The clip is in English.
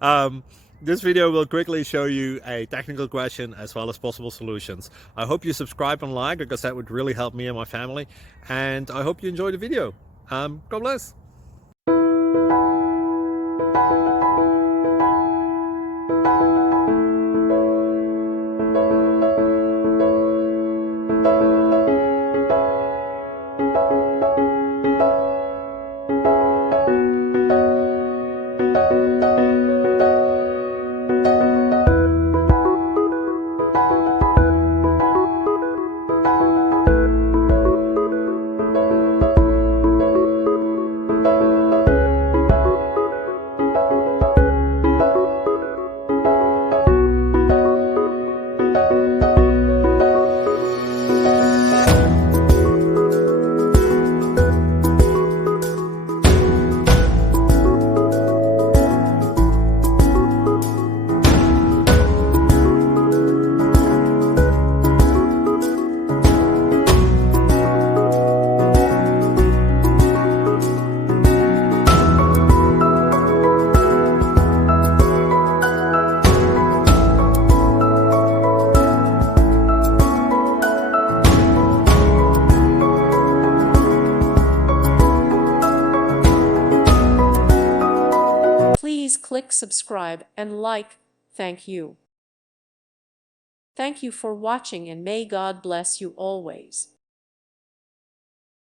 um, this video will quickly show you a technical question as well as possible solutions. I hope you subscribe and like because that would really help me and my family. And I hope you enjoy the video. God bless. Please click subscribe and like. Thank you. Thank you for watching and may God bless you always.